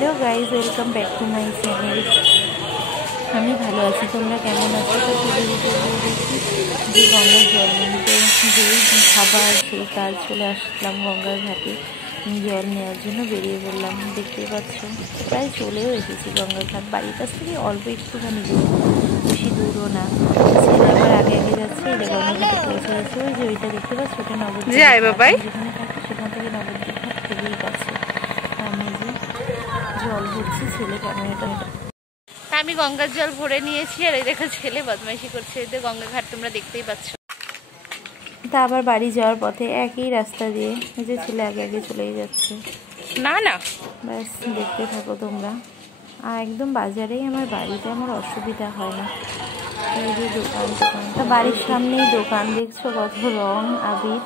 Hello guys, welcome back to my channel. আমি ভালো আছি, তোমরা কেমন আছো? তো দেখছি যে গঙ্গার জল নিতে যেই খাবার সেই কাজ চলে আসলাম গঙ্গার ঘাটে জল নেওয়ার জন্য বেরিয়ে পড়লাম। দেখতেই পাচ্ছ প্রায় চলেও এসেছি গঙ্গার ঘাট। বাড়ির কাছ থেকে অল্প একটুখানি দূর, বেশি দূরও না। ছেলে আবার আগে আগে যাচ্ছে, এই যে গঙ্গার ঘাটে পৌঁছে গেছে। ওই যে ওইটা দেখতে পাচ্ছ, ওটা নবদ্বীপ ঘাট। যেখানে থাকি সেখান থেকে নবদ্বীপ ঘাট খুবই কাছে। আমি যে জল ভরছি, ছেলে ক্যামেরাটা। আমি গঙ্গার জল ভরে নিয়েছি আর এই দেখো ছেলে বদমাইশি করছে। এতে গঙ্গা ঘাট তোমরা দেখতেই পাচ্ছ। তা আবার বাড়ি যাওয়ার পথে একই রাস্তা দিয়ে এই যে ছেলে আগে আগে চলেই যাচ্ছে। না না ব্যাস দেখতে থাকো তোমরা। আর একদম বাজারেই আমার বাড়িতে, আমার অসুবিধা হয় না। এই যে দোকান তা বাড়ির সামনেই দোকান, দেখছো কত রং আবির।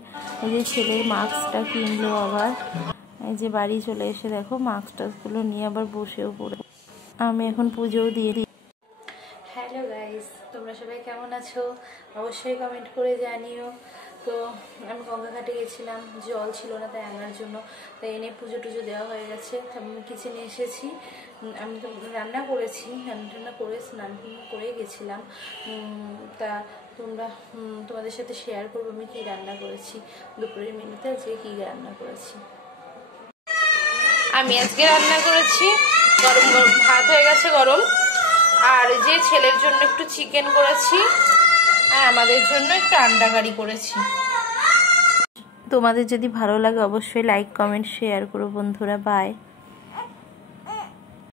এই যে ছেলের মাস্কটা কিনলো আবার। এই যে বাড়ি চলে এসে দেখো মাস্ক টাস্কগুলো নিয়ে আবার বসেও পড়ে। আমি এখন পুজোও দিয়ে দিই। হ্যালো গাইস, তোমরা সবাই কেমন আছো? অবশ্যই কমেন্ট করে জানিও। তো আমি গঙ্গা ঘাটে গেছিলাম, জল ছিল না তাই আনার জন্য। তাই এনে পুজো টুজো দেওয়া হয়ে গেছে। আমি কিচেনে এসেছি, আমি তো রান্না করেছি, রান্না করে স্নান করে গেছিলাম। তা তোমাদের সাথে শেয়ার করবো আমি কী রান্না করেছি দুপুরের মেনুতে, আজকে কী রান্না করেছি। আমি আজকে রান্না করেছি গরম গরম ভাত হয়ে গেছে গরম, আর যে ছেলের জন্য একটু চিকেন করেছি আর আমাদের জন্য একটু আন্ডা কারি করেছি। তোমাদের যদি ভালো লাগে অবশ্যই লাইক কমেন্ট শেয়ার করো বন্ধুরা। বাই।